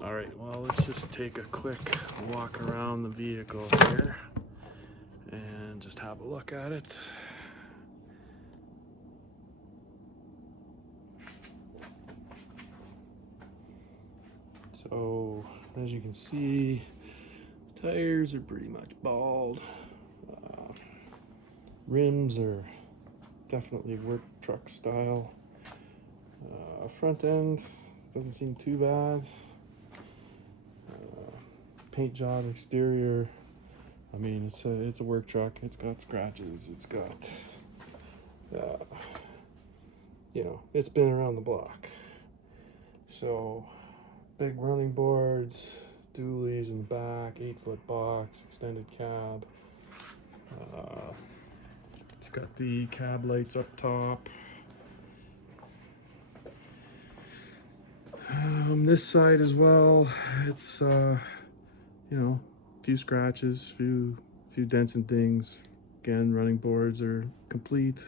All right, well, let's just take a quick walk around the vehicle here and just have a look at it. So, as you can see, tires are pretty much bald. Rims are definitely work truck style. Front end doesn't seem too bad. Paint job, exterior. I mean, it's a work truck. It's got scratches. It's got, it's been around the block. So, big running boards, dualies in the back, 8-foot box, extended cab. It's got the cab lights up top. This side as well, it's a few scratches, few dents and dings. Again, running boards are complete.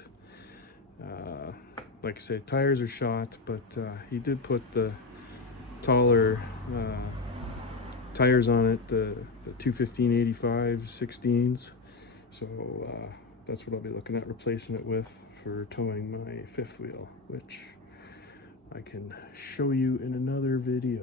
Like I said, tires are shot, but he did put the taller tires on it, the 215/85 16s. So that's what I'll be looking at replacing it with for towing my fifth wheel, which I can show you in another video.